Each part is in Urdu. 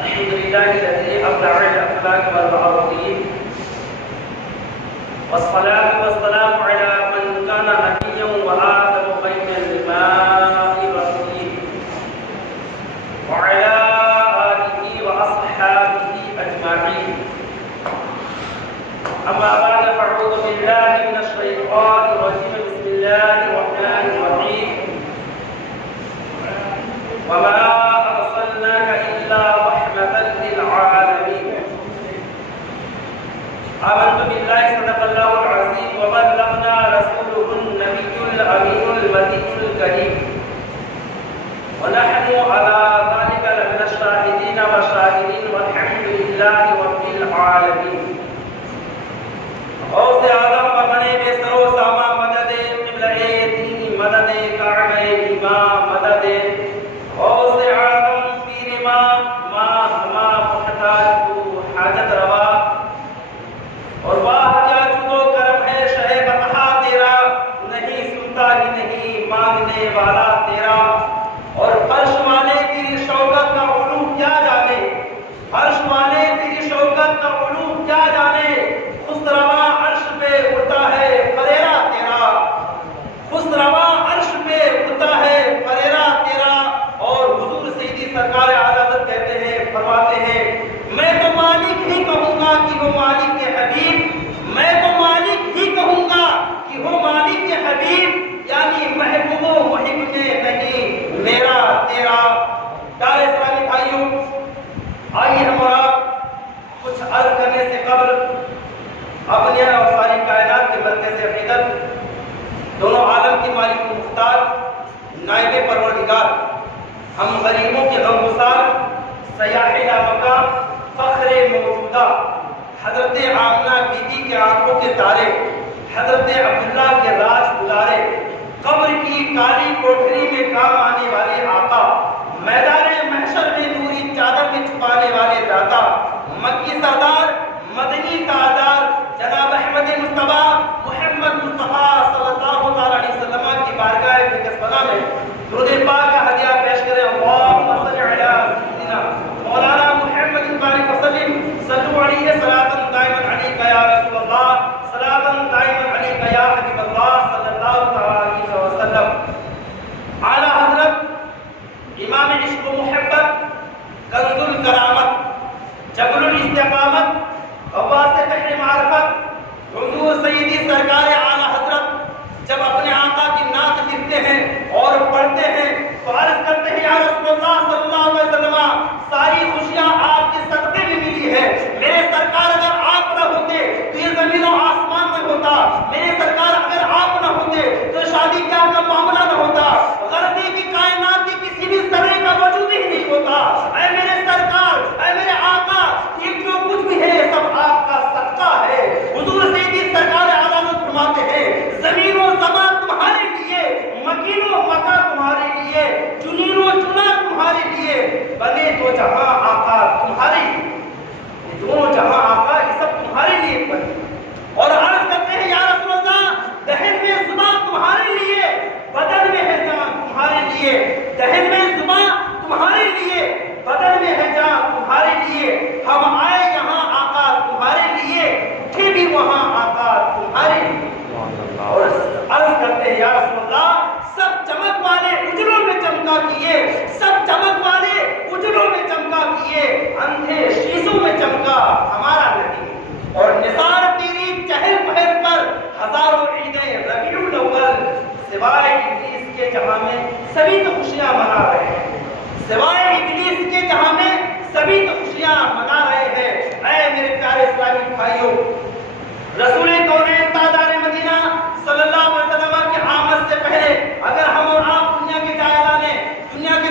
الحمد لله الذي أبدع الأخلاق والمعروفين والصلاة والسلام على من كان نبيا وآدم بين الماء والطين وعلى آله وأصحابه أجمعين. أما بعد فأعوذ بالله من الشيطان الرجيم. بسم الله الرحمن الرحيم. وما أرسلناك إلا رحمة للعالمين. آمنت بالله صدق الله العظيم وبلغنا رسوله النبي الأمين المتين الكريم ونحن على ذلك لمن الشاهدين والشاكرين والحمد لله رب العالمين. غوث اعظم بمنے بے سرو ساما مدد قبلہ دین مدد کعبہ امام مدد غوث اعظم پیر امام ماں ہما محتاج تو حاجت روا اور واہ کیا چکو کرم ہے شہ بطحا تیرا نہیں سنتا ہی نہیں مانگنے والا تیرا اور فرش والے تیری شوکت کا علو کیا جانے فرش والے تیری شوکت کا علو کیا جانے خسروا عرش پہ اڑتا ہے فریرا تیرا خسروا عرش پہ اڑتا ہے فریرا تیرا اور حضور سیدی سرکار عالمت کہتے ہیں فرماتے ہیں میں تو مالک ہی کہوں گا کہ وہ مالک کے حبیب میں تو مالک ہی کہوں گا کہ وہ مالک کے حبیب یعنی محبوب و محب میں نہیں میرا تیرا. پیارے اسلامی بھائیوں آئیے ہمارا کچھ عرض کرنے سے قبل اپنے اور ساری کائنات کے مرکز عقیدت دونوں عالم کے مالک و مختار نائب پروردگار ہم غریبوں کے غمگسار سیاح لامکہ فخر موجودہ حضرت آمنہ بی بی کے آنکھوں کے تارے حضرت عبداللہ کے راج دلارے قبر کی کالی کوٹھری میں کام آنے والے آقا میدان محشر میں نوری چادر میں چھپانے والے داتا مکی سردار مدنی تاجدار جناب احمد مصطفیٰ محمد مصطفیٰ صلی اللہ علیہ وسلم کی بارگاہ بقسمتہ میں درود پاک کا ہدیہ پیش کریں. اللہم صلی علی سیدنا مولانا محمد بارک وسلم صلو علیہ صلاۃ دائما علیک یا رسول اللہ صلاۃ دائما علیک یا حبیب اللہ صلی اللہ علیہ وسلم. اعلیٰ حضرت امام عشق و محبت کنز الکرامت جبل الاستقامت غواث بحر معرفت حضور سیدی سرکار اعلیٰ حضرت جب اپنے آقا کی نعت لکھتے ہیں اور پڑھتے ہیں تو عرض کرتے ہیں یا رسول اللہ صلی اللہ علیہ وسلم ساری خوشیاں آپ کے صدقے میں ملی ہے. میرے سرکار اگر آپ نہ ہوتے تو یہ زمین و آسمان نہ ہوتا. میرے سرکار اگر آپ نہ ہوتے تو شادی بیاہ کا معاملہ نہ ہوتا. غربی کی کائنات کی کسی بھی ذرے کا وجود ہی نہیں ہوتا. اے میرے سرکار اے میرے آقا یہ جو کچھ بھی ہے سب آپ کا صدقہ ہے. حضور سیدی سرکار عالمت فرماتے ہیں زمین و زمان تمہارے لیے مکین و مکہ تمہارے لیے چنین و چنا تمہارے لیے بنے دو جہاں آقا تمہارے لیے یہ دونوں جہاں آقا یہ سب تمہارے لیے بنے. اور عرض کرتے ہیں یا رسول اللہ دہن میں زبان تمہارے لیے بدن میں ہے جان تمہارے لیے دہن میں زبان تمہارے لیے بدن میں ہے جان تمہارے لیے. ہم آئے یہاں آقا تمہارے لیے اٹھے بھی وہاں آقا تمہارے لیے. اور عرض کرتے ہیں یا رسول اللہ سب چمک والے اجروں میں چمکا کیے سب چمک والے اجروں میں چمکا کیے اندھے شیشوں میں چمکا ہمارا نبی. اور نثار تیری چہل پہل پر ہزاروں عیدیں ربیع الاول سوائے ابلیس کے جہاں میں سبھی تو خوشیاں منا رہے ہیں سوائے ابلیس کے جہاں میں سبھی تو خوشیاں منا رہے ہیں. اے میرے پیارے اسلامی بھائیوں رسول کونین تاجدار مدینہ صلی اللہ علیہ وسلم کی آمد سے پہلے اگر ہم اور آپ دنیا کے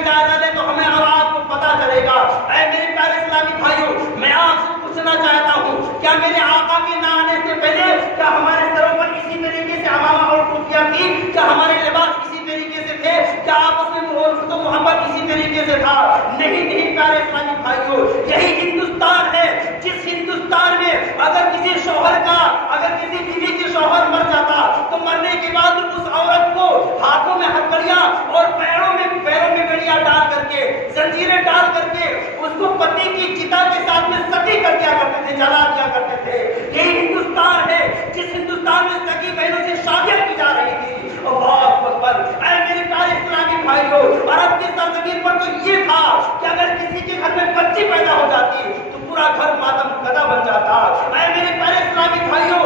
جائزہ لیں تو ہمیں اور آپ کو پتا چلے گا. اے میرے پیارے اسلامی بھائیوں میں آپ سے پوچھنا چاہتا ہوں کیا میرے آقا کے نہ آنے سے پہلے کیا ہمارے سروں پر اسی طریقے سے عمامہ اور ٹوپیاں تھی کیا ہمارے لباس اسی طریقے سے تھے کیا آپس میں محبت اسی طریقے سے تھا؟ نہیں پیارے اسلامی بھائیوں یہی ہندوستان ہے جس ہندوستان میں اگر کسی شوہر کا اگر کسی بیوی کے شوہر مر جاتا تو مرنے کے بعد اس عورت کو ہاتھوں میں ہتھکڑیاں اور پیروں میں گڑیاں ڈال کر کو پتی کی چتا کے ساتھ میں سٹی کر دیا کرتے تھے، جلا دیا کرتے تھے۔ یہی ہندوستان ہے جس ہندوستان میں سگی بہنوں سے شادیاں کی جا رہی تھی۔ اللہ اکبر! اے میرے پیارے اسلامی بھائیوں، عرب کی سرزمین پر تو یہ تھا کہ اگر کسی کے گھر میں بچی پیدا ہو جاتی تو پورا گھر ماتم کدا بن جاتا۔ اے میرے پیارے اسلامی بھائیوں،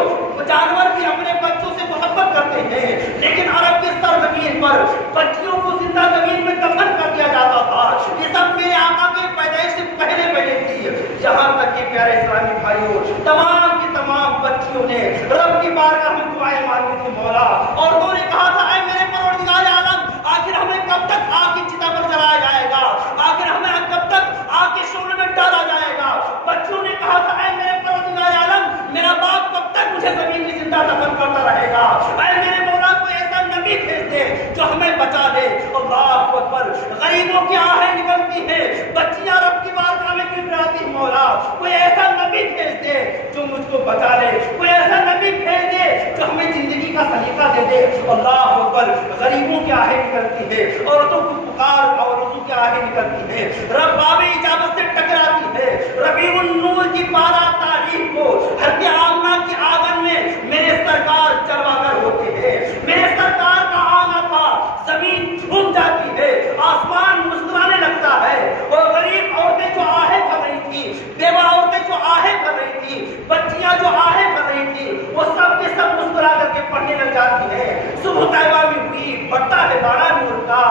جانور بھی اپنے بچوں سے محبت کرتے ہیں، لیکن عرب کی سرزمین پر بچیوں کو زندہ زمین میں دفن کر دیا جاتا تھا۔ یہ سب میرے آقا کے پیدائش سے پہلے تھی۔ یہاں تک کہ پیارے اسلامی بھائیوں، تمام کی تمام بچیوں نے رب کی بارگاہ میں دعائیں مانگی تھی مولا، اور انہوں نے کہا تھا اے میرے پروردگار عالم، آخر ہمیں کب تک آگ کی چتا پر جلایا جائے گا؟ آخر ہمیں کب تک آگ کے شعلے میں ڈالا جائے گا؟ بچوں نے کہا تھا اے میرے پروردگار عالم، میرا باپ کب تک مجھے زمین میں زندہ دفن کرتا رہے گا؟ اے میرے مولا، کوئی ایسا نبی بھیج دے جو ہمیں بچا دے۔ اللہ اکبر! غریبوں کی آہیں نکلتی ہیں، بچیاں رب کی بارگاہ میں گڑگڑاتی، مولا کوئی ایسا نبی بھیج دے جو مجھ کو بچا لے، کوئی ایسا نبی بھیج دے جو ہمیں زندگی کا سلیقہ دے دے۔ اللہ اکبر! غریبوں کی آہیں نکلتی ہے، عورتوں کی پکار عورتوں کی آہیں نکلتی ہے، رب باب اجابت سے ٹکراتی ہے۔ ربیع النور کی 12 تاریخ کو حضرت آمنہ کی آنگن میں میرے سرکار جلوہ گر ہوتے ہیں۔ میرے سرکار کا آنا تھا، زمین جھوم جاتی ہے، آسمان مسکرانے لگتا ہے، اور غریب عورتیں جو آہیں بھر رہی تھی، بیوہ عورتیں جو آہیں بھر رہی تھی، بچیاں جو آہیں بھر رہی تھی، وہ سب کے سب مسکرا کر کے پڑھنے لگ جاتی ہیں۔ صبح طیبہ میں ہوئی، بڑھتا ہے بارہ نور کا،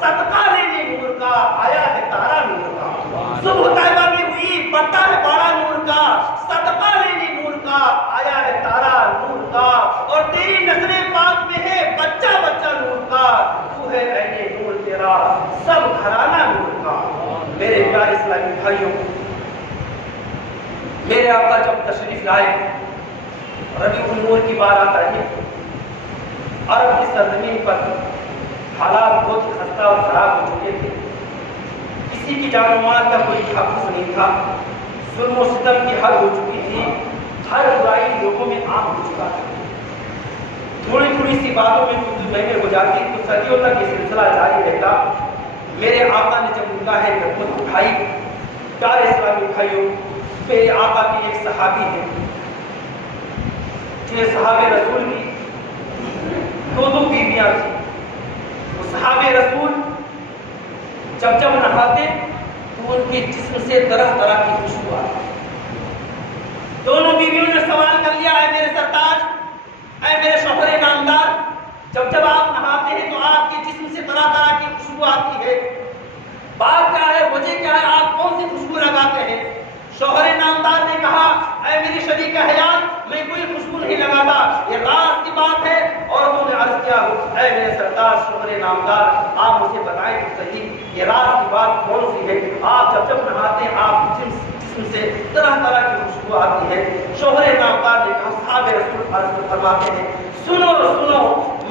صدقہ لینے نور کا، آیا ہے تارا نور کا۔ صبح طیبہ میں ہوئی، بڑھتا ہے بارہ نور کا، صدقہ لینے نور کا، آیا ہے تارا نور کا، اور تیری نظر پاک میں ہے بچہ بچہ نور کا، تو ہے عین نور تیرا، سب گھرانہ نور کا۔ میرے پیارے اسلامی بھائیوں، میرے آقا جب تشریف لائے ربیع النور کی 12 تاریخ، عرب کی سرزمین پر حالات بہت ہی خستہ اور خراب ہو چکے تھے، کسی کی جان و مال کا کوئی تحفظ نہیں تھا، ظلم و ستم کی حد ہو چکی تھی، ہر برائی لوگوں میں عام ہو چکا تھا۔ تھوڑی تھوڑی سی باتوں میں کچھ مہینے ہو جاتی تو صدیوں تک یہ سلسلہ جاری رہتا۔ میرے آقا نے جب نگاہ رحمت اٹھائی، پیارے اسلامی بھائیوں، میرے آقا کی ایک صحابی ہے، یہ صحابہ رسول کی 2 بیویاں تھیں۔ وہ صحابہ رسول جب نہاتے تو ان کے جسم سے طرح طرح کی خوشبو آتی۔ دونوں بیویوں نے سوال کر لیا، اے میرے سرتاج، اے میرے شوہر نامدار، جب آپ نہاتے ہیں تو آپ کے جسم سے طرح طرح کی خوشبو آتی ہے، بات کیا ہے، وجہ کیا ہے، آپ کون سی خوشبو لگاتے ہیں؟ شوہر نامدار نے کہا، اے میری شریک حیات، میں کوئی خوشبو نہیں لگاتا، یہ راز کی بات ہے۔ اور انہوں نے عرض کیا، اے میرے سردار شوہر نامدار، آپ مجھے بتائیں تو صحیح، یہ راز کی بات کون سی ہے؟ آپ جب نہاتے ہیں آپ جسم سے طرح طرح کی خوشبو آتی ہے۔ شوہر نامدار نے کہا، صحابہ رسول عرض فرماتے ہیں، سنو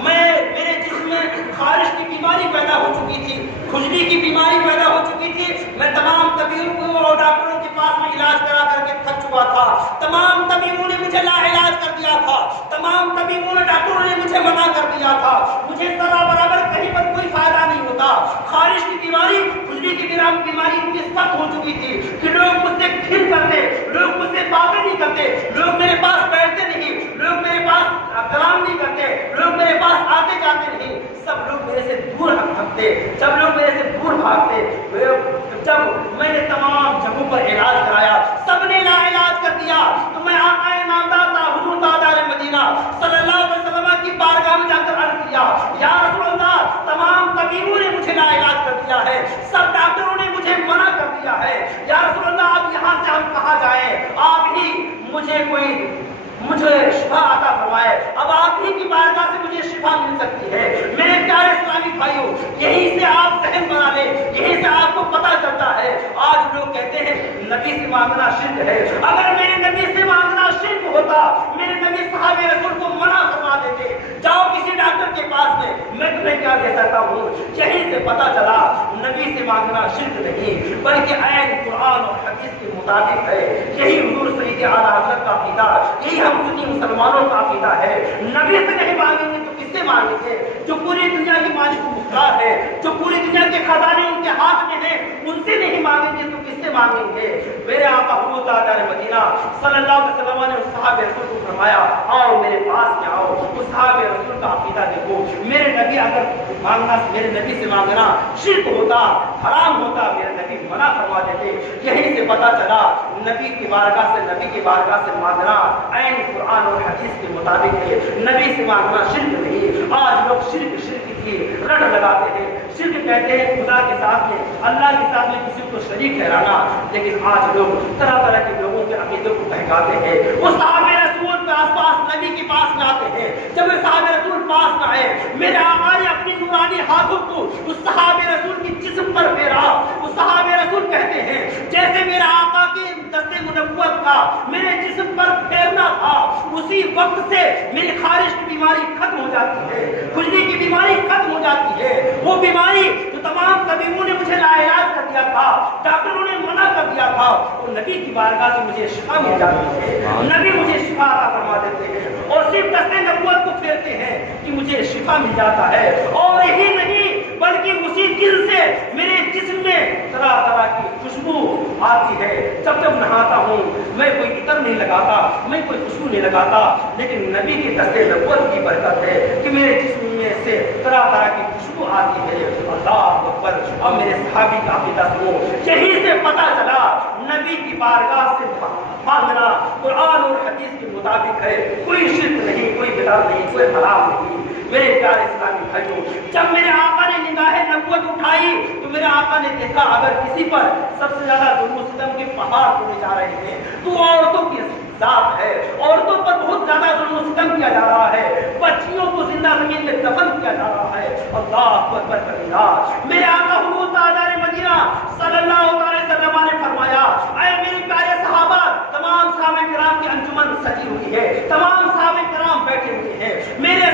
میرے جسم میں خارش کی بیماری پیدا ہو چکی تھی، کھجلی کی بیماری پیدا ہو چکی تھی، میں تمام طبیبوں اور ڈاکٹروں کے پاس میں علاج کرا کر کے تھک چکا تھا، تمام طبیبوں نے مجھے لا علاج کر دیا تھا، تمام طبیبوں نے ڈاکٹروں نے مجھے منع کر دیا تھا، مجھے ذرا برابر کہیں پر کوئی فائدہ نہیں ہوتا، خارش کی بیماری کھجلی کی بیماری اتنی سخت ہو چکی تھی کہ لوگ مجھ سے گھن کرتے، لوگ مجھ سے باتیں نہیں کرتے، لوگ میرے پاس بیٹھتے نہیں، لوگ میرے پاس کلام نہیں کرتے، لوگ میرے پاس آتے جاتے نہیں، سب لوگ میرے سے دور بھاگتے، جب لوگ میرے سے دور بھاگتے، جب میں نے تمام جگہوں پر علاج کرایا، سب نے لا علاج کر دیا، تو میں آقا نامدار حضور تاجدار مدینہ صلی اللہ علیہ وسلم کی بارگاہ میں جا کر عرض کیا، یا رسول اللہ، تمام طبیبوں نے مجھے لا علاج کر دیا ہے، سب ڈاکٹروں نے مجھے منع کر دیا ہے، یا رسول اللہ اب یہاں سے ہم کہاں جائیں؟ آپ ہی مجھے شفا عطا فرمائے، اب آپ ہی کی بارگاہ سے مجھے شفا مل سکتی ہے۔ میرے پیارے اسلامی بھائیوں، یہی سے آپ ذہن بنا لیں، یہی سے آپ کو پتہ چلتا ہے، آج لوگ کہتے ہیں نبی سے مانگنا شرک ہے، اگر میرے نبی سے مانگنا شرک ہوتا، میرے نبی صحابہ رسول کو منع فرما دیتے، جاؤ کسی ڈاکٹر کے پاس میں تمہیں کیا دے سکتا ہوں، یہیں سے پتہ چلا نبی سے مانگنا شرک نہیں بلکہ عین قرآن اور حدیث کے مطابق ہے، یہی حضور سید اعلیٰ حضرت کا عقیدہ، یہی ہم سنی مسلمانوں کا عقیدہ ہے۔ نبی سے نہیں مانگیں گے تو کس سے مانگیں گے؟ جو پوری دنیا کی مالک و مختار ہے، جو پوری دنیا کے خزانے ان کے ہاتھ میں ہیں، ان سے نہیں مانگیں گے تو کس سے سے مانگیں گے. میرے آقا حضور تاجدار مدینہ صلی اللہ علیہ وسلم نے اس صحابہ رسول کو فرمایا آؤ میرے پاس میں آؤ. اس صحابہ رسول کا عقیدہ دیکھو. میرے نبی اگر مانگنا میرے نبی سے مانگنا شرک ہوتا حرام ہوتا میرے نبی منع فرما دیتے. یہیں سے پتہ چلا نبی کی بارگاہ سے مانگنا عین قرآن اور حدیث کے مطابق ہے. نبی سے مانگنا شرک نہیں. آج لوگ شرک کی رٹ لگاتے ہیں. شرک کہتے ہیں خدا کے ساتھ میں اللہ کے ساتھ میں کسی کو شریک ٹھہرانا. لیکن آج لوگ طرح طرح کے لوگوں کے عقیدے کو بہکاتے ہیں. وہ صحابہ رسول کے آس پاس نبی کے پاس میں آتے ہیں. جب وہ صحابہ رسول پاس میں آئے میرے آقا نے اپنی نورانی ہاتھوں کو اس صحابہ رسول کی جسم پر پھیرا. اس صحابہ رسول کہتے ہیں جیسے میرے آقا کے دستے نبوت کا میرے جسم پر پھیرنا تھا اسی وقت سے میری خارش کی بیماری ختم ہو جاتی ہے. کھجلی کی بیماری ختم ہو جاتی ہے. وہ بیماری جو تمام طبیبوں نے مجھے لاعلاج کر دیا تھا, ڈاکٹروں نے منع کر دیا تھا, وہ نبی کی بارگاہ سے مجھے شفا مل جاتی ہے. نبی مجھے شفا عطا فرما دیتے ہیں اور صرف دستے نبوت کو پھیرتے ہیں کہ مجھے شفا مل جاتا ہے. اور یہی نہیں بلکہ اسی دل سے میرے جسم میں طرح طرح کی خوشبو آتی ہے. جب نہاتا ہوں میں کوئی عطر نہیں لگاتا, میں کوئی خوشبو نہیں لگاتا, لیکن نبی کے دستے نبوت کی برکت ہے کہ میرے جسم میں سے طرح طرح کی خوشبو آتی ہے. اللہ اکبر. اب میرے صحابی کا عقیدہ سنو. یہیں سے پتہ چلا نبی کی بارگاہ سے مانگنا قرآن اور حدیث کے مطابق ہے. کوئی شرک نہیں, کوئی بدعت نہیں, کوئی حرام نہیں. میرے پیارے اسلامی بھائیوں, جب میرے آقا نے نگاہ نبوت اٹھائی تو میرے آقا نے دیکھا اگر کسی پر سب سے زیادہ ظلم و ستم کے پہاڑ ہونے جا رہے ہیں تو عورتوں کی ذات ہے. عورتوں پر بہت زیادہ ظلم و ستم کیا جا رہا ہے. بچیوں کو زندہ زمین میں دفن کیا جا رہا ہے. اللہ اکبر کبیرہ. میرے آقا حضور تاجدار مدینہ صلی اللہ علیہ وسلم نے فرمایا اے میرے پیارے صحابہ, تمام صحابہ کرام کی انجمن سجی ہوئی ہے, تمام صحابہ کرام بیٹھے ہوئے ہیں. میرے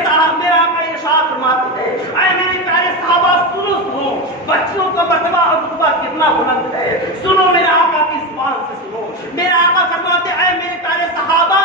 آقا ارشاد فرماتے ہیں اے میرے پیارے صحابہ سنو بچیوں کا مرتبہ اور رتبہ کتنا بلند ہے. سنو میرے آقا کی زبان سے سنو. میرے آقا فرماتے ہیں اے میرے پیارے صحابہ,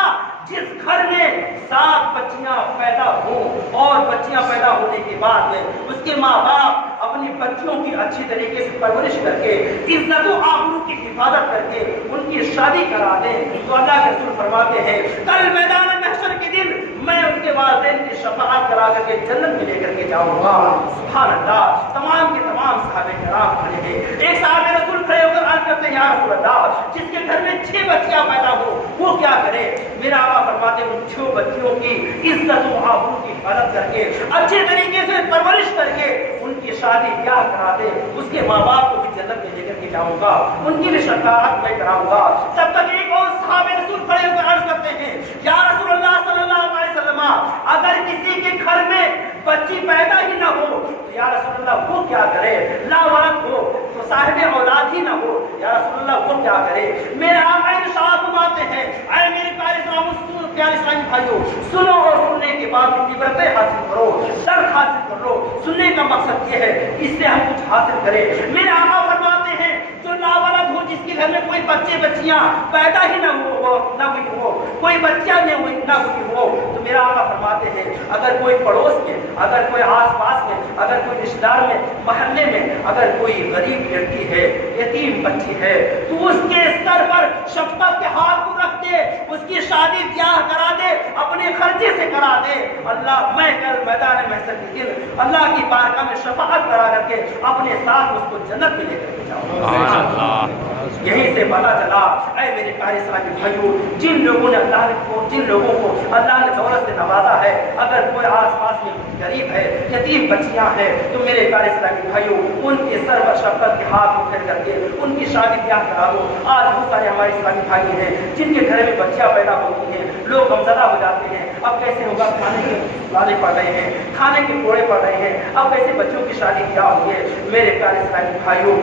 جس گھر میں 7 بچیاں پیدا ہوں اور بچیاں پیدا ہونے کے بعد میں اس کے ماں باپ اپنی بچیوں کی اچھی طریقے سے پرورش کر کے عزت و آبرو کی حفاظت کر کے ان کی شادی کرا دیں تو اللہ کے رسول فرماتے ہیں کل میدان محشر کے دن میں ان کے والدین کی شفاعت کرا کر کے جنت میں لے کر کے جاؤں گا. سبحان اللہ. تمام کے تمام صحابہ کرام کھڑے ہیں. ایک صحابہ رسول کھڑے ہو کر عرض کرتے ہیں یا رسول اللہ, جس کے گھر میں 6 بچیاں پیدا ہو وہ کیا کرے؟ میرا آقا فرماتے ہیں ان 6 بچیوں کی عزت و آبرو کی حفاظت کر کے اچھے طریقے سے پرورش کر کے ان کی شادی بیاہ کرا دے. اس کے ماں باپ کو بھی جنت میں لے کر کے جاؤں گا, ان کی بھی شفاعت میں کراؤں گا. تب تک ایک اور صحابہ رسول کھڑے ہو کر عرض کرتے ہیں یا رسول اللہ صلی اللہ علیہ وسلم, اگر کسی کے گھر میں بچی پیدا ہی نہ ہو تو یا رسول اللہ وہ کیا کرے؟ لا ولد ہو تو صاحب اولاد ہی نہ ہو, یا رسول اللہ وہ کیا کرے؟ میرے آقا ارشاد فرماتے ہیں اے میرے پیارے اسلامی بھائیوں, سنو اور سننے کے بعد عبرتیں حاصل کرو, درس حاصل کر لو. سننے کا مقصد یہ ہے اس سے ہم کچھ حاصل کریں. میرے آقا فرماتے ہیں جو لاولد ہو, جس کے گھر میں کوئی بچے بچیاں پیدا ہی نہ ہوئی ہو, کوئی بچیاں نہ ہوئی ہو, تو میرا آقا فرماتے ہیں اگر کوئی پڑوس میں, اگر کوئی آس پاس میں, اگر کوئی رشتہ دار میں, محلے میں اگر کوئی غریب لڑکی ہے, یتیم بچی ہے, تو اس کے سر پر شفقت کے ہاتھ کو رکھ دے, اس کی شادی بیاہ کرا دے, اپنے خرچے سے کرا دے. اللہ میں کل میدان محشر کے دن اللہ کی بارگاہ میں شفاعت کرا کر کے اپنے ساتھ اس کو جنت میں لے کر کے جاؤں. یہیں سے پتا چلا اے میرے پیارے اسلامی بھائیوں, جن لوگوں کو اللہ نے دولت سے نوازا ہے, اگر کوئی آس پاس میں غریب ہے, یتیم بچیاں ہیں, تو میرے پیارے اسلامی بھائیوں ان کے سر پر شفقت کے ہاتھ کو پھیر کر کے ان کی شادی بیاہ کرا دو. آج بہت سارے ہمارے اسلامی بھائی ہیں جن کے گھر میں بچیاں پیدا ہوتی ہیں, لوگ غمزدہ ہو جاتے ہیں. اب کیسے ہوگا؟ کھانے کے لالے پڑ رہے ہیں, کھانے کے کوڑے پڑ رہے ہیں, اب کیسے بچوں کی شادی بیاہ ہوئی ہے؟ میرے پیارے اسلامی بھائیوں,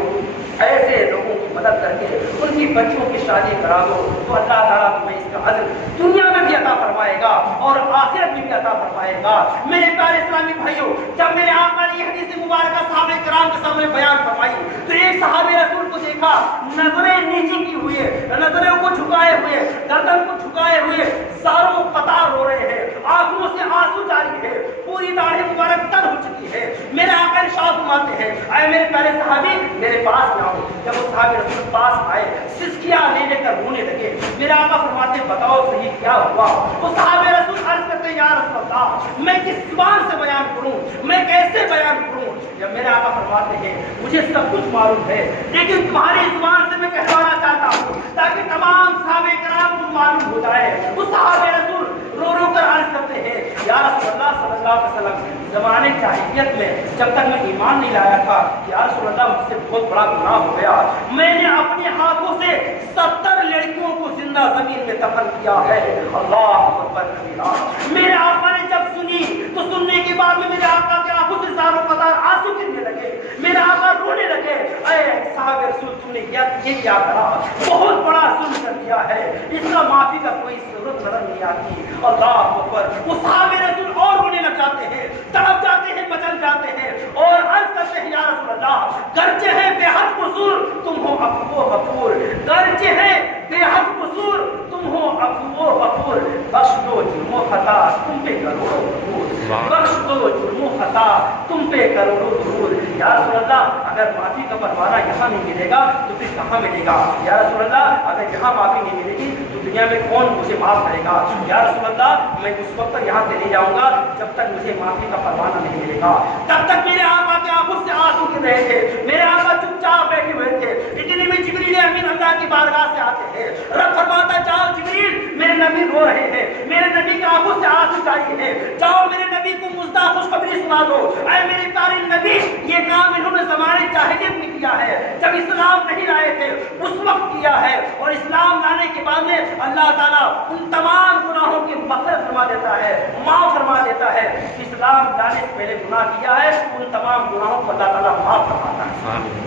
ایسے لوگوں کی مدد کر کے ان کی بچوں کی شادی کرا دو تو اللہ تعالیٰ تمہیں اس کا اجر دنیا میں بھی عطا فرمائے گا اور آخرت میں بھی عطا فرمائے گا. میرے پیارے اسلامی بھائیوں, جب میرے آقا نے یہ حدیث مبارکہ صحابہ کرام کے سامنے بیان فرمائی تو ایک صحابہ رسول کو دیکھا نظریں نیچے کی ہوئی ہے, نظریں کو جھکائے ہوئے, گردن کو جھکائے ہوئے, ساروں قطار رو رہے ہیں, آنکھوں سے آنسو جاری ہے, پوری داڑھی مبارک تر ہو چکی ہے. میرے آقا ارشاد فرماتے ہیں اے میرے پیارے صحابی میرے پاس میں آؤ. جب وہ صحابی رسول پاس آئے سسکیاں لے کر رونے لگے. میرے آقا فرماتے بتاؤ صحیح کیا ہوا. وہ صحابہ رسول عرض کرتے یا رسول اللہ میں کس زبان سے بیان کروں, میں کیسے بیان کروں. جب میرے آقا فرماتے ہیں مجھے سب کچھ معلوم ہے لیکن تمہاری زبان سے میں کہوانا چاہتا ہوں تاکہ تمام صحابہ کرام کو معلوم ہو جائے. وہ صحابہ رسول رو رو کر عرض کرتے ہیں یا رسول اللہ صلی اللہ علیہ وسلم زمانے جاہلیت میں جب تک میں ایمان نہیں لایا تھا یا رسول اللہ مجھ سے بہت بڑا گناہ ہو گیا. میں نے اپنے ہاتھوں سے 70 لڑکیوں کو زندہ زمین میں دفن کیا ہے. اللہ اکبر کبیرہ. میرے آقا نے جب سنی تو سننے کے بعد میں میرے آقا کے آنکھوں سے زاروں قطار آنسو گرنے لگے. میرے آقا رونے لگے اے صحابہ رسول تم نے یہ کیا کرا, بہت بڑا ظلم کر دیا ہے, اس کا معافی کا کوئی ضرورت نظر نہیں آتی. اللہ اکبر. وہ صحابہ رسول اور رونے لگ جاتے ہیں, تڑپ جاتے ہیں, مچل جاتے ہیں اور عرض کرتے ہیں یا رسول اللہ گرچہ ہے بے حد قصور تم ہو عفو و غفور, گرچہ ہے بے حد قصور تم ہو عفو و غفور, بخش دو جرم و خطا تم پہ کروڑوں ظہور, بخش دو جرم و خطا تم پہ کروڑوں ظہور. یا رسول اللہ اگر معافی کا پروانہ یہاں نہیں ملے گا تو پھر کہاں ملے گا. یا رسول اللہ اگر یہاں معافی نہیں ملے گی تو دنیا میں کون مجھے معاف کرے گا. یا رسول اللہ میں اس وقت تک یہاں سے نہیں جاؤں گا جب تک مجھے معافی کا پروانہ نہیں ملے گا. تب تک میرے آقا کے آنکھوں سے آنسو گر رہے تھے. میرے آقا چپ چاپ بیٹھے ہوئے تھے. اتنے میں جبریل امین اللہ کی بارگاہ سے آتے ہیں. رب فرماتا جاؤ جبریل میرے نبی رو رہے ہیں, میرے نبی کے آنکھوں سے آنسو جاری ہے, جاؤ میرے نبی کو مزدہ خوشخبری سنا دو. اے میرے پیارے نبی یہ کام انہوں نے زمانے جاہلیت میں کیا ہے, جب اسلام نہیں لائے تھے اس وقت کیا ہے, اور اسلام لانے کے بعد میں اللہ تعالیٰ ان تمام گناہوں کی مغفرت فرما دیتا ہے, معاف فرما دیتا ہے. اسلام لانے سے پہلے گناہ کیا ہے ان تمام گناہوں کو اللہ تعالیٰ معاف فرماتا ہے.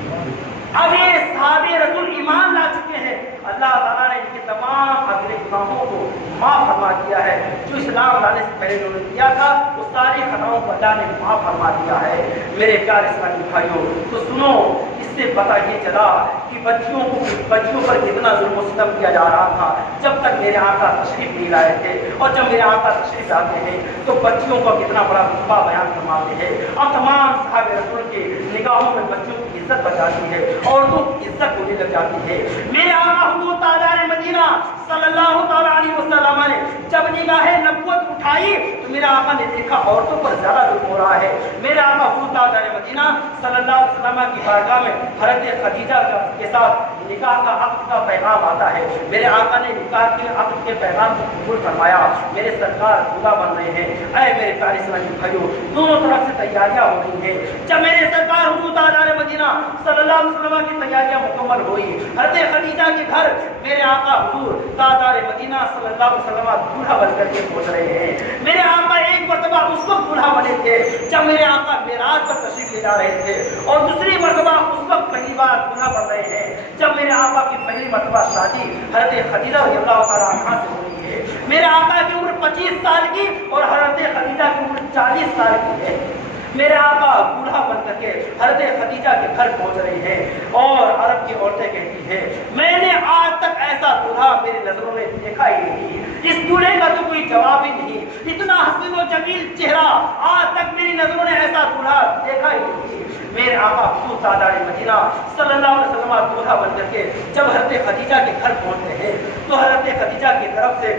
اب یہ صحابہ رسول ایمان لا چکے ہیں, اللہ تعالیٰ نے ان کے تمام اگلے گناہوں کو معاف فرما دیا ہے. جو اسلام لانے سے پہلے انہوں نے کیا تھا وہ ساری خطاؤں کو اللہ نے معاف فرما دیا ہے. میرے پیارے اسلامی بھائیوں تو سنو, اس سے پتہ یہ چلا کہ بچیوں پر کتنا ظلم و ستم کیا جا رہا تھا جب تک میرے آقا تشریف نہیں لائے تھے, اور جب میرے آقا تشریف لاتے ہیں تو بچیوں کا کتنا بڑا رتبہ بیان فرماتے ہیں. اور تمام صحابہ رسول کے نگاہوں میں بچوں کی عزت بڑھ جاتی ہے, عورتوں کی عزت ہونے لگ جاتی ہے. میرے آقا حضور تاجدار مدینہ صلی اللہ تعالیٰ علیہ وسلم نے جب نگاہ نبوت اٹھائی تو میرے آقا نے دیکھا عورتوں پر زیادہ ظلم ہو رہا ہے. میرے آقا حضور تاجدار مدینہ صلی اللہ علیہ وسلم کی بارگاہ میں حضرت خدیجہ کے ساتھ نکاح کا عقد کا پیغام آتا ہے. میرے آقا نے نکاح کے عقد کے پیغام کو قبول فرمایا. میرے سرکار دولہا بن رہے ہیں. اے میرے پیارے اسلامی بھائیوں دونوں طرف سے تیاریاں ہو رہی ہیں. جب میرے سرکار حضور تاجدار مدینہ صلی اللہ علیہ وسلم کی تیاریاں مکمل ہوئی, حضرت خدیجہ کے گھر میرے آقا حضور تاجدار مدینہ صلی اللہ علیہ وسلم دولہا بن کر کے پہنچ رہے ہیں. میرے آقا ایک مرتبہ اس وقت دولہا بنے تھے جب میرے آقا معراج پر تشریف لے جا رہے تھے, اور دوسری مرتبہ اس وقت پہلی بار دولہا بن رہے ہیں جب میرے آقا کی پہلی مرتبہ شادی حضرت خدیجہ رضی اللہ تعالیٰ عنہا سے ہو رہی ہے. میرے آقا کی عمر 25 سال کی اور حضرت خدیجہ کی عمر 40 سال کی ہے. میرے آقا بوڑھا بن کر کے حضرت خدیجہ کے گھر پہنچ رہے ہیں, اور عرب کی عورتیں کہتی ہیں میں نے آج تک ایسا دولہا میری نظروں نے دیکھا ہی نہیں, اس دولہے کا تو کوئی جواب ہی نہیں, اتنا حسین و جمیل چہرہ آج تک میری نظروں نے ایسا دولہا دیکھا ہی نہیں. میرے آقا حضور تاجدار مدینہ صلی اللہ علیہ وسلم دولہا بن کر کے جب حضرت خدیجہ کے گھر پہنچتے ہیں تو حضرت خدیجہ کی طرف سے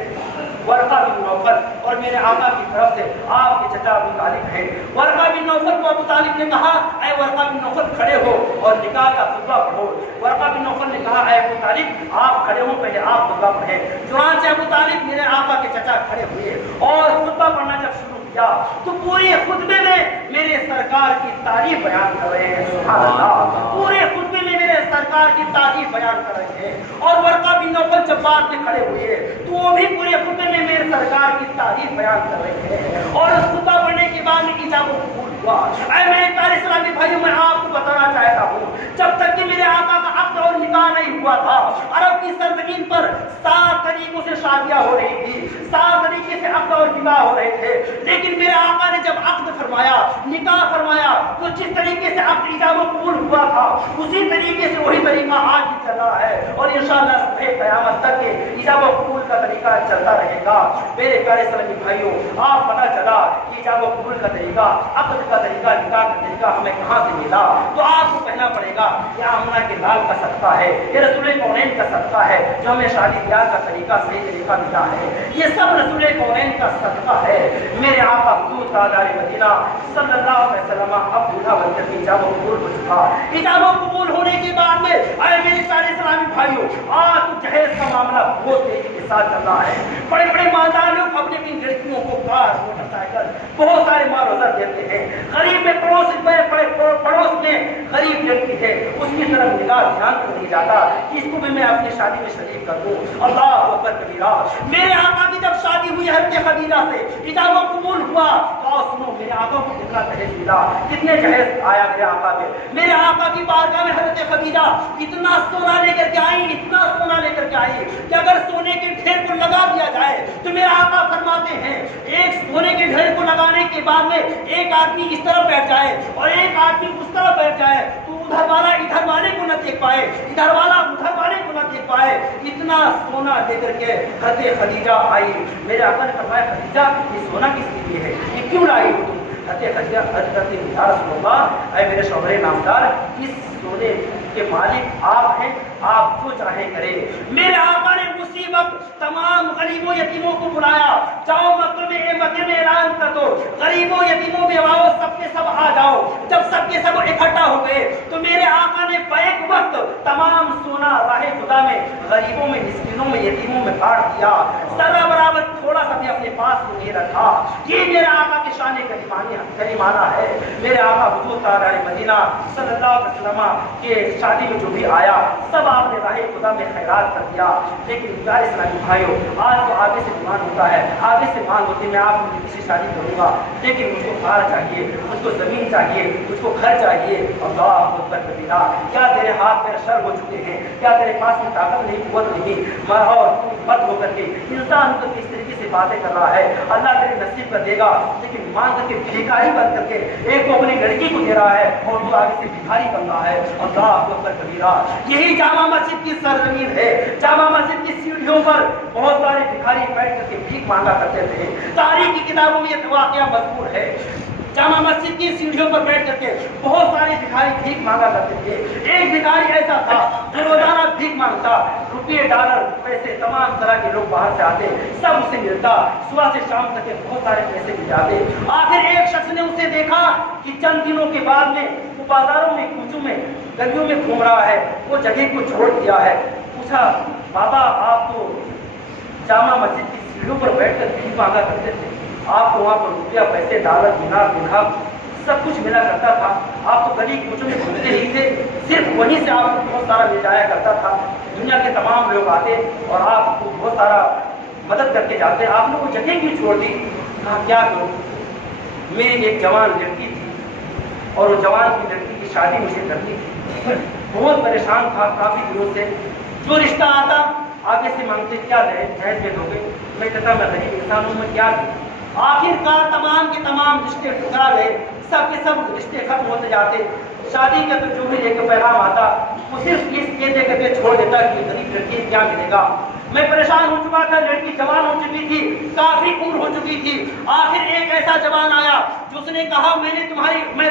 ورقہ بن نوفل اور میرے آقا کی طرف سے آپ کے چچا ابو طالب ہیں. ورقہ بن نوفل کو ابو طالب نے کہا اے ورقہ بن نوفل کھڑے ہو اور نکاح کا خطبہ پڑھو. ورقہ بن نوفل نے کہا اے ابو طالب آپ کھڑے ہو, پہلے آپ خطبہ پڑھیں. چنانچہ ابو طالب میرے آقا کے چچا کھڑے ہوئے اور خطبہ پڑھنا جب شروع کیا تو پورے خطبے میں میرے سرکار کی تعریف بیان کر رہے ہیں. سبحان اللہ, پورے خطبے میں میرے سرکار کی تعریف بیان کر رہے ہیں. اور ورقہ بن نوفل جب بعد میں کھڑے ہوئے تو وہ بھی پورے خطبے میں میرے سرکار کی تعریف بیان کر رہے ہیں. اور اس خطبہ پڑھنے کے بعد میں ایجاب و قبول ہوا. اے میرے پیارے اسلامی بھائیوں میں آپ کو بتانا چاہتا ہوں جب تک کہ میرے آقا کا عقد اور نکاح نہیں ہوا تھا عرب کی سرزمین پر 7 طریقوں سے شادیاں ہو رہی تھی, 7 طریقے سے عقد اور نکاح ہو رہے تھے. لیکن میرے آقا نے جب عقد فرمایا، نکاح فرمایا، تو جس طریقے سے آپ ایجاب و قبول ہوا تھا اسی طریقے سے وہی طریقہ آج بھی چل رہا ہے، اور انشاءاللہ صبح قیامت تک کے ایجاب و قبول کا طریقہ چلتا رہے گا۔ میرے پیارے اسلامی بھائیوں، آپ پتہ چلا کہ ایجاب و قبول کا طریقہ، عقد کا طریقہ، نکاح کا طریقہ ہمیں کہاں سے ملا، تو آپ کو کہنا پڑے گا کہ آمنہ کے لال کا صدقہ ہے، یہ رسول کونین کا صدقہ ہے جو ہمیں شادی بیاہ کا طریقہ صحیح طریقہ ملا ہے، یہ سب رسول کونین کا صدقہ ہے۔ میرے آقا حضور تاجدار مدینہ صلی اللہ علیہ وسلم اب بوڑھا بن کر ایجاب و قبول ہو چکا۔ ایجاب و قبول ہونے کے بعد میں اے میرے پیارے اسلامی بھائیوں، آج تو جہیز کا معاملہ بہت تیزی کے ساتھ چل رہا ہے۔ بڑے بڑے مالدار لوگ اپنی اپنی لڑکیوں کو کار، موٹر سائیکل، بہت سارے مال و زر دیتے ہیں۔ غریب میں پڑوس میں غریب لڑکی ہے، اس کی طرف نگاہ دھیان کو نہیں جاتا کہ اس کو بھی میں اپنی شادی میں شریک کر دوں۔ اللہ اکبر کبیرہ۔ میرے آقا کی جب شادی ہوئی حضرت خدیجہ سے، ایجاب و قبول ہوا، تو سنو میرے آقا کو کتنا جہیز ملا، کتنے جہیز آیا میرے آقا میں۔ میرے آقا کی بارگاہ میں حضرت خدیجہ اتنا سونا لے کر کے آئی، اتنا سونا لے کر کے آئی کہ اگر سونے کے ڈھیر کو لگا دیا جائے تو میرے آقا فرماتے ہیں ایک سونے کے ڈھیر کو لگانے کے بعد میں ایک آدمی اس طرف بیٹھ جائے اور ایک آدمی اس طرف بیٹھ جائے تو ادھر والا ادھر والے کو نہ دیکھ پائے، ادھر والا ادھر والے کو نہ دیکھ پائے، اتنا سونا دے کر کے حضرت خدیجہ آئی۔ میرے آقا نے فرمایا خدیجہ یہ سونا کس لیے ہے، یہ کیوں لائی ہو تم؟ حضرت خدیجہ حضرت یا رسول اللہ، اے میرے شوہر نامدار، اس سونے کے مالک آپ ہیں، آپ جو چاہے کریں۔ میرے آقا نے اسی وقت تمام غریبوں یتیموں کو بلایا، جاؤ مکے میں اعلان کر دو، غریبوں یتیموں بیواؤں سب کے سب آ جاؤ۔ جب سب کے سب اکٹھا ہو گئے تو میرے آقا نے بیک وقت تمام سونا راہ خدا میں غریبوں میں، مسکینوں میں، یتیموں میں بانٹ دیا، ذرا برابر تھوڑا سا بھی اپنے پاس میں نہیں رکھا۔ یہ میرے آقا کی شان کریمانہ ہے۔ میرے آقا حضور تاجدار مدینہ صلی اللہ علیہ وسلم کے شادی میں جو بھی آیا سب آپ نے راہ خدا میں خیرات کر دیا۔ لیکن پیارے اسلامی بھائیوں، آج تو آگے سے ڈیمانڈ ہوتا ہے، آگے سے مانگ ہوتی ہے میں آپ کی کسی شادی کروں گا، لیکن مجھ کو کار چاہیے، مجھ کو زمین چاہیے، مجھ کو گھر چاہیے۔ اللہ اکبر کبیرہ۔ کیا تیرے ہاتھ پیر شر ہو چکے ہیں؟ کیا تیرے پاس میں طاقت نہیں، قوت نہیں؟ اور بد ہو کر کے انسان کو کس طریقے سے باتیں کر رہا ہے، اللہ تیرے نصیب کر دے گا، لیکن مانگ کر کے بھیکاری بن کر کے ایک کو اپنی لڑکی کو دے رہا ہے اور وہ آگے سے بھیکاری بن رہا ہے۔ اللہ اکبر کبیرہ۔ یہی جامع مسجد کی سرزمین ہے، جامع مسجد کی سیڑھیوں پر بہت سارے بھکاری بیٹھ کر کے بھیک مانگا کرتے تھے۔ تاریخ کی کتابوں میں یہ واقعہ مذکور ہے، جامع مسجد کی سیڑھیوں پر بیٹھ کر کے بہت سارے بھکاری بھیک مانگا کرتے تھے۔ ایک بھکاری ایسا تھا جو روزانہ بھیک مانگتا، روپے، ڈالر، پیسے، تمام طرح کے لوگ باہر سے آتے، سب اسے ملتا، صبح سے شام تک کے بہت سارے پیسے مل جاتے۔ آخر ایک شخص نے اسے دیکھا کہ چند دنوں کے بعد میں وہ بازاروں میں، کوچوں میں، گلیوں میں گھوم رہا ہے، وہ جگہ کو چھوڑ دیا ہے۔ پوچھا بابا آپ تو جامع مسجد کی سیڑھیوں پر بیٹھ کر بھیک مانگا کرتے تھے، آپ کو وہاں پر روپیہ، پیسے، ڈالر، دینار، درہم سب کچھ ملا کرتا تھا، آپ تو گلی کوچوں میں گھومتے نہیں تھے، صرف وہیں سے آپ کو بہت سارا مل جایا کرتا تھا، دنیا کے تمام لوگ آتے اور آپ کو بہت سارا مدد کر کے جاتے، آپ نے وہ جگہ کیوں چھوڑ دی؟ کہا کیا کروں، میری ایک جوان لڑکی تھی اور وہ جوان کی لڑکی کی شادی مجھے کرنی تھی، بہت پریشان تھا کافی دنوں سے، جو رشتہ آتا آگے سے مانگتے کیا جہیز میں دو گے، میں کہتا میں غریب انسان ہوں، میں کیا دوں؟ آخر کار تمام کے تمام رشتے ٹھکرا گئے، سب کے سب رشتے ختم ہوتے جاتے۔ شادی کا تو جو بھی لے کے پیغام آتا وہ صرف یہ دے کر کے چھوڑ دیتا کہ غریب لڑکی کیا ملے گا۔ میں پریشان ہو چکا تھا، لڑکی جوان ہو چکی تھی، کافی عمر ہو چکی تھی۔ آخر ایک ایسا جوان آیا جو اس نے کہا میں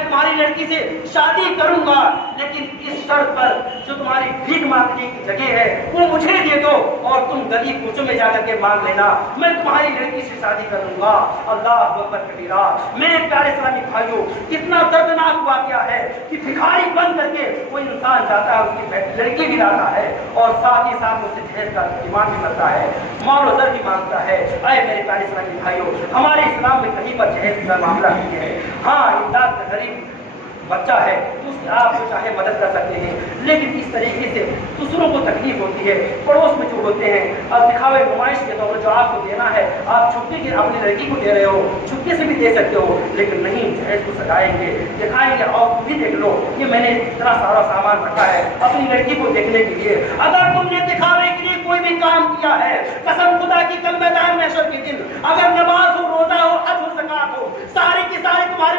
تمہاری لڑکی سے شادی کروں گا، لیکن اس شرط پر جو تمہاری بھیک مانگنے کی جگہ ہے وہ مجھے دے دو اور تم گلی کوچوں میں جا کر کے مانگ لینا، میں تمہاری لڑکی سے شادی کروں گا۔ اللہ اکبر کبیرہ۔ میرے پیارے اسلامی بھائیوں، کتنا دردناک واقعہ ہے کہ بھکاری بن کر کے کوئی انسان جاتا ہے، اس کی لڑکی بھی لاتا ہے اور ساتھ ہی ساتھ اسے جہیز کا ڈیمانڈ بھی کرتا ہے، مال و زر بھی مانگتا ہے۔ اے میرے پیارے اسلامی بھائیوں، ہمارے اسلام میں کہیں پر جہیز کا معاملہ نہیں ہے۔ ہاں امداد کا غریب بچہ ہے اس کی آپ جو چاہے مدد کر سکتے ہیں، لیکن اس طریقے سے دوسروں کو تکلیف ہوتی ہے، پڑوس میں جو ہوتے ہیں، اب دکھاوے نمائش کے طور پر جو آپ کو دینا ہے، آپ چھپے کے اپنی لڑکی کو دے رہے ہو، چھپے سے بھی دے سکتے ہو، لیکن نہیں، جہیز کو سجائیں گے، دکھائیں گے، اور تم بھی دیکھ لو کہ میں نے اتنا سارا سامان رکھا ہے اپنی لڑکی کو دیکھنے کے لیے۔ اگر تم نے دکھاوے کے لیے کوئی بھی کام کیا ہے، قسم خدا کی کل میدان محشر کے دن اگر نماز ہو، روزہ ہو، حج ہو، زکات ہو، سارے کے سارے تمہارے